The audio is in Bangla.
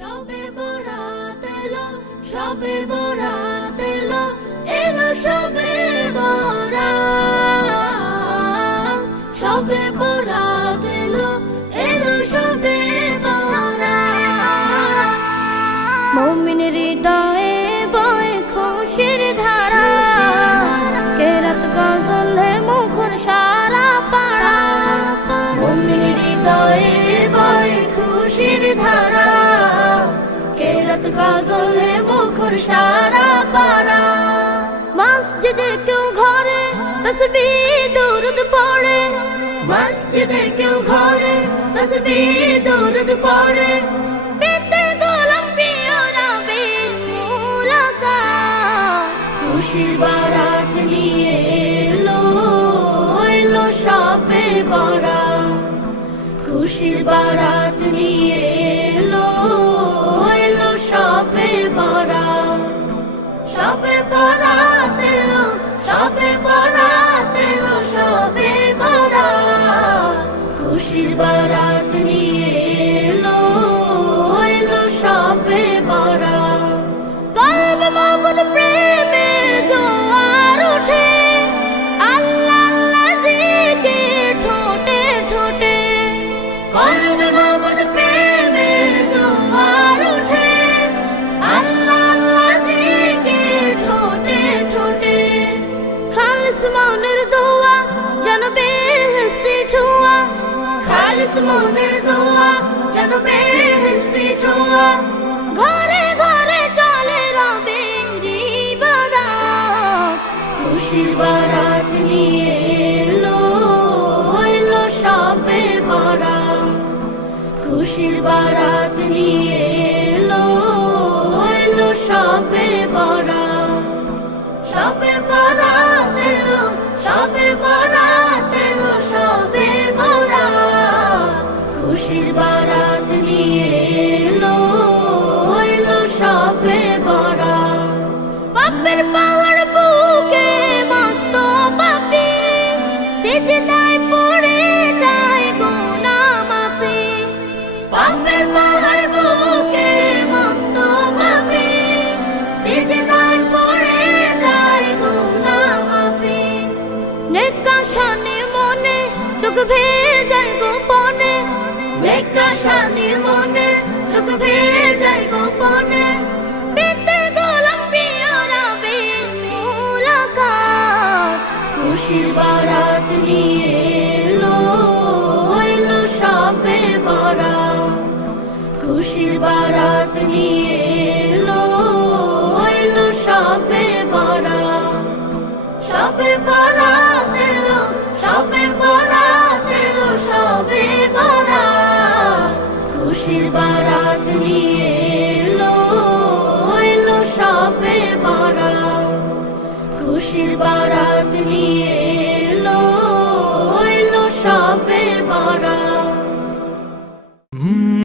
সবে বরাত এলো, সবে বরাত এলো, এলো সবে বরাত, সবে বরাত এলো, এলো সবে বরাত। মুমিনের হৃদয়ে বয় খুশির ধারা, কেরাত গজলে মুখর সারা পাড়া। মুমিনের হৃদয়ে বয় খুশির ধারা, কেরাত গজলে মুখর সারা পাড়া। মসজিদে কেউ ঘরে তসবিহ দুরুদ পড়ে, মসজিদে কেউ ঘরে তসবিহ দুরুদ পড়ে। পেতে গোলাম প্রিয় নবীর মুলাকাত, খুশির বারাত নিয়ে এলো, এলো সবে বরাত। খুশির বারাত নিয়ে এলো, এলো সবে বরাত। সবে বরাত এলো, সবে বরাত এলো, সবে বরাত। খুশির বারাত নিয়ে এলো, এলো সবে বরাত। কলবে মাবুদ প্রেমের জোয়ার ওঠে, আল্লাহ আল্লাহ জিকির ঠোঁটে ঠোঁটে। কলবে মাবুদ প্রেমের জোয়ার ওঠে, আল্লাহ আল্লাহ জিকির ঠোঁটে ঠোঁটে। খালিস মনের দোয়া যেন বেহেশতি ছোঁয়া, খালিস মনের দোয়া যেন বেহেশতি ছোঁয়া। ঘরে ঘরে চলে রবের ইবাদত, খুশির বারাত নিয়ে এলো, এলো সবে বরাত। খুশির বারাত নিয়ে এলো, এলো সবে বরাত। সবে বরাত এলো, সবে বরাত এলো, সবে বরাত। খুশির বারাত নিয়ে এলো, এলো সবে বরাত। পাপের পাহাড় বুকে মস্ত পাপী, সিজদায় পড়ে যায় গুনাহ মাফি। পাপের পাহাড় বুকে মস্ত পাপী, সিজদায় পড়ে যায় গুনাহ মাফি। নেক আশানি মনে চোখ ভেজায় গোপনে, নেক আশানি মনে চোখ ভেজায় গোপনে। পেতে গোলাম প্রিয় নবীর মুলাকাত, খুশির বারাত নিয়ে এলো, এলো সবে বরাত। খুশির বারাত নিয়ে এলো, এলো সবে বরাত। সবে বরাত এলো, সবে বরাত এলো, সবে বরাত। খুশির বারাত নিয়ে এলো, এলো সবে বরাত। খুশির বারাত নিয়ে এলো, এলো সবে বরাত।